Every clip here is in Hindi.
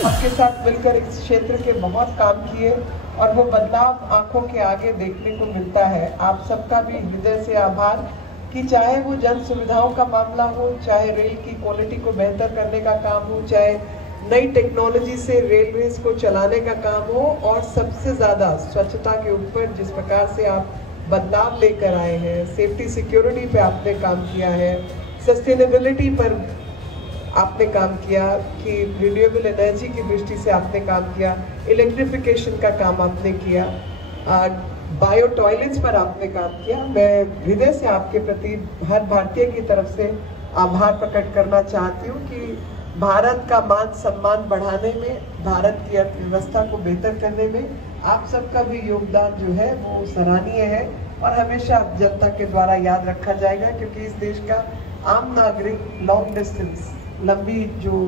आपके साथ मिलकर इस क्षेत्र के बहुत काम किए और वो बदलाव आंखों के आगे देखने को मिलता है। आप सबका भी हृदय से आभार कि चाहे वो जन सुविधाओं का मामला हो, चाहे रेल की क्वालिटी को बेहतर करने का काम हो, चाहे नई टेक्नोलॉजी से रेलवेज को चलाने का काम हो, और सबसे ज़्यादा स्वच्छता के ऊपर जिस प्रकार से आप बदलाव लेकर आए हैं, सेफ्टी सिक्योरिटी पे आपने काम किया है, सस्टेनेबिलिटी पर आपने काम किया, कि रिन्यूएबल एनर्जी की दृष्टि से आपने काम किया, इलेक्ट्रिफिकेशन का काम आपने किया, बायो टॉयलेट्स पर आपने काम किया। मैं हृदय से आपके प्रति हर भारतीय की तरफ से आभार प्रकट करना चाहती हूँ कि भारत का मान सम्मान बढ़ाने में, भारत की अर्थव्यवस्था को बेहतर करने में आप सबका भी योगदान जो है वो सराहनीय है और हमेशा जनता के द्वारा याद रखा जाएगा, क्योंकि इस देश का आम नागरिक लॉन्ग डिस्टेंस, लंबी जो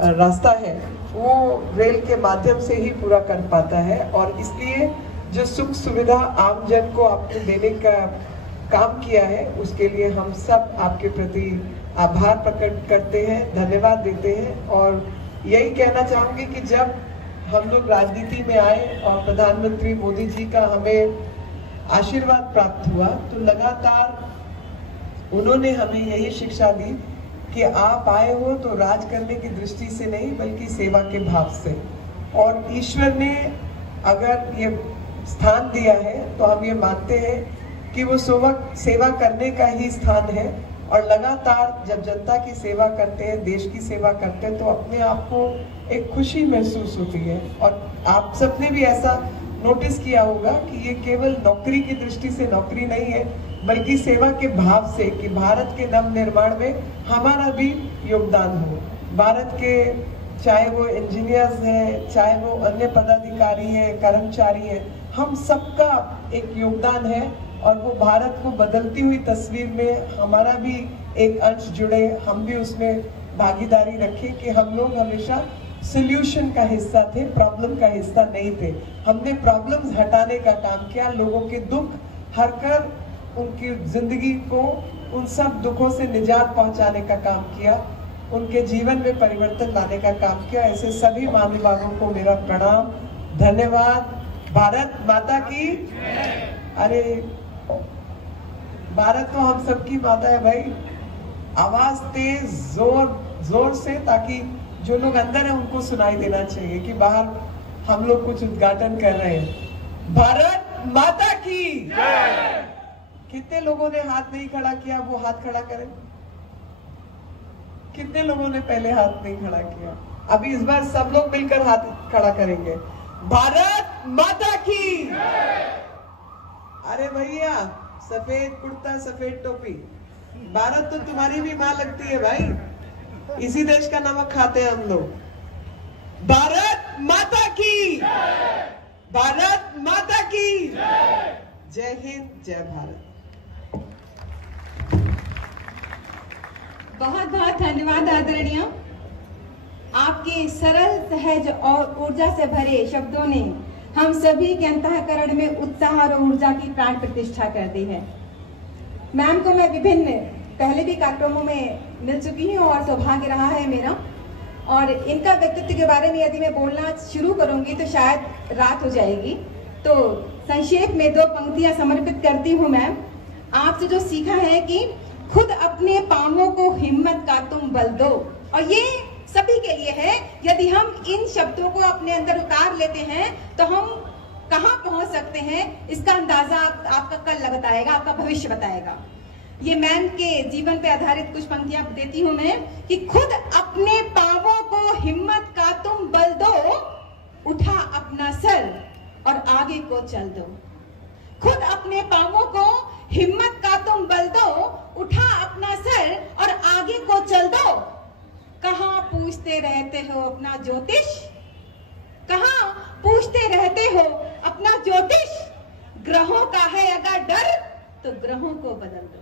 रास्ता है वो रेल के माध्यम से ही पूरा कर पाता है, और इसलिए जो सुख सुविधा आम जन को आपने देने का काम किया है उसके लिए हम सब आपके प्रति आभार प्रकट करते हैं, धन्यवाद देते हैं। और यही कहना चाहूँगी कि जब हम लोग राजनीति में आए और प्रधानमंत्री मोदी जी का हमें आशीर्वाद प्राप्त हुआ, तो लगातार उन्होंने हमें यही शिक्षा दी कि आप आए हो तो राज करने की दृष्टि से नहीं, बल्कि सेवा के भाव से। और ईश्वर ने अगर ये स्थान दिया है तो हम ये मानते हैं कि वो सेवा करने का ही स्थान है, और लगातार जब जनता की सेवा करते हैं, देश की सेवा करते हैं, तो अपने आप को एक खुशी महसूस होती है। और आप सबने भी ऐसा नोटिस किया होगा कि ये केवल नौकरी की दृष्टि से नौकरी नहीं है, बल्कि सेवा के भाव से, कि भारत के नव निर्माण में हमारा भी योगदान हो। भारत के चाहे वो इंजीनियर्स हैं, चाहे वो अन्य पदाधिकारी हैं, कर्मचारी हैं, हम सबका एक योगदान है, और वो भारत को बदलती हुई तस्वीर में हमारा भी एक अंश जुड़े, हम भी उसमें भागीदारी रखें कि हम लोग हमेशा सॉल्यूशन का हिस्सा थे, प्रॉब्लम का हिस्सा नहीं थे। हमने प्रॉब्लम्स हटाने का काम किया, लोगों के दुख हरकर उनकी जिंदगी को उन सब दुखों से निजात पहुंचाने का काम किया, उनके जीवन में परिवर्तन लाने का काम किया। ऐसे सभी महानुभावों को मेरा प्रणाम, धन्यवाद। भारत माता की। अरे भारत तो हम सबकी माता है भाई। आवाज तेज, जोर से, ताकि जो लोग अंदर हैं उनको सुनाई देना चाहिए कि बाहर हम लोग कुछ उद्घाटन कर रहे हैं। भारत माता की। कितने लोगों ने हाथ नहीं खड़ा किया, वो हाथ खड़ा करें। कितने लोगों ने पहले हाथ नहीं खड़ा किया? अभी इस बार सब लोग मिलकर हाथ खड़ा करेंगे। भारत माता की। अरे भैया, सफेद कुर्ता सफेद टोपी, भारत तो तुम्हारी भी माँ लगती है भाई, इसी देश का नमक खाते हैं हम लोग। भारत माता की। भारत माता की। जय हिंद, जय भारत। बहुत बहुत धन्यवाद आदरणीय। आपके सरल, सहज और ऊर्जा से भरे शब्दों ने हम सभी के अंतःकरण में उत्साह और ऊर्जा की प्राण प्रतिष्ठा कर दी है। मैम को मैं विभिन्न पहले भी कार्यक्रमों में मिल चुकी हूँ और सौभाग्य रहा है मेरा, और इनका व्यक्तित्व के बारे में यदि मैं बोलना शुरू करूंगी तो शायद रात हो जाएगी। तो संक्षेप में 2 पंक्तियां समर्पित करती हूँ। मैम, आपसे जो सीखा है कि खुद अपने पांवों को हिम्मत का तुम बल दो, और ये सभी के लिए है। यदि हम इन शब्दों को अपने अंदर उतार लेते हैं तो हम कहां पहुंच सकते हैं, इसका अंदाजा आपका कल बताएगा, आपका भविष्य बताएगा। ये मैम के जीवन पे आधारित कुछ पंक्तियां देती हूं मैं कि खुद अपने पांवों को हिम्मत का तुम बल दो, उठा अपना सर और आगे को चल दो। खुद अपने पांवों को हिम्मत का तुम बल दो, उठा अपना सर और आगे को चल दो। कहाँ पूछते रहते हो अपना ज्योतिष, कहाँ पूछते रहते हो अपना ज्योतिष। ग्रहों का है अगर डर तो ग्रहों को बदल दो।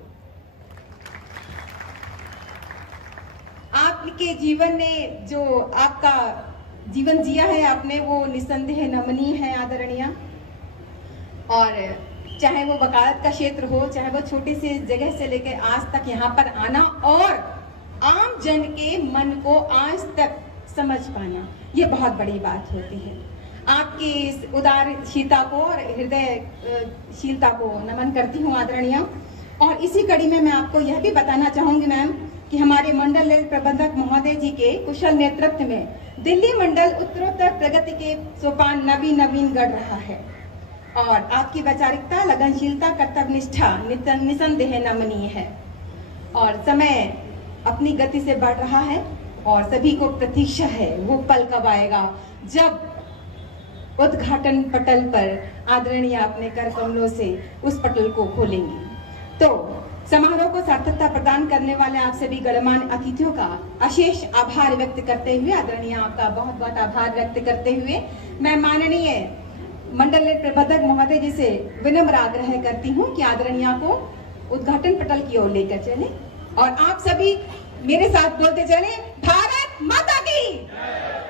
आपके जीवन ने जो आपका जीवन जिया है आपने, वो निस्संदेह नमनीय है आदरणीय। और चाहे वो वकालत का क्षेत्र हो, चाहे वो छोटी सी जगह से लेकर आज तक यहाँ पर आना और आम जन के मन को आज तक समझ पाना, ये बहुत बड़ी बात होती है। आपकी इस उदारशीलता को और हृदयशीलता को नमन करती हूँ आदरणीय। और इसी कड़ी में मैं आपको यह भी बताना चाहूंगी मैम कि हमारे मंडल रेल प्रबंधक महोदय जी के कुशल नेतृत्व में दिल्ली मंडल उत्तरोत्तर प्रगति के सोपान नवीन गढ़ रहा है और आपकी वैचारिकता, लगनशीलता, कर्तव्य निष्ठा निसंदेह नमनीय है और समय अपनी गति से बढ़ रहा है और सभी को प्रतीक्षा है वो पल कब आएगा जब उद्घाटन पटल पर आदरणीय अपने कर कमलों से उस पटल को खोलेंगी। तो समारोह को सार्थकता प्रदान करने वाले आप सभी गणमान्य अतिथियों का अशेष आभार व्यक्त करते हुए, आदरणीय आपका बहुत बहुत आभार व्यक्त करते हुए मैं माननीय मंडल रेल प्रबंधक महोदय जी से विनम्र आग्रह करती हूँ कि आदरणीय को उद्घाटन पटल की ओर लेकर चले और आप सभी मेरे साथ बोलते चले, भारत माता की,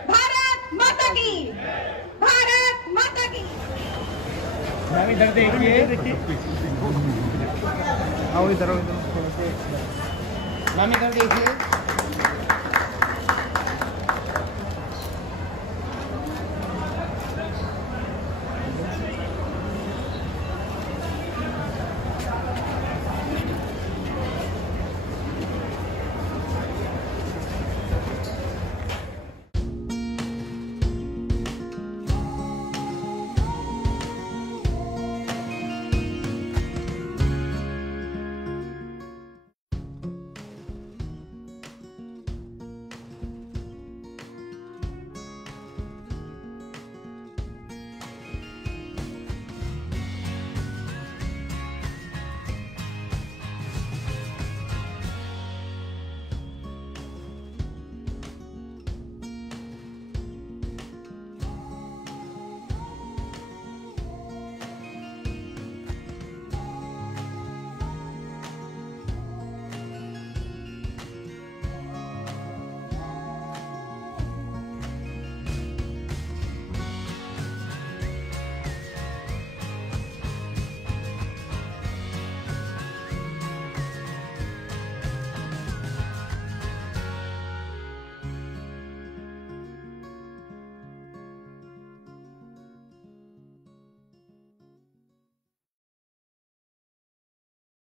भारत माता की, भारत माता की। इधर देखिए, आओ इधर थोड़ा से, इधर देखिए।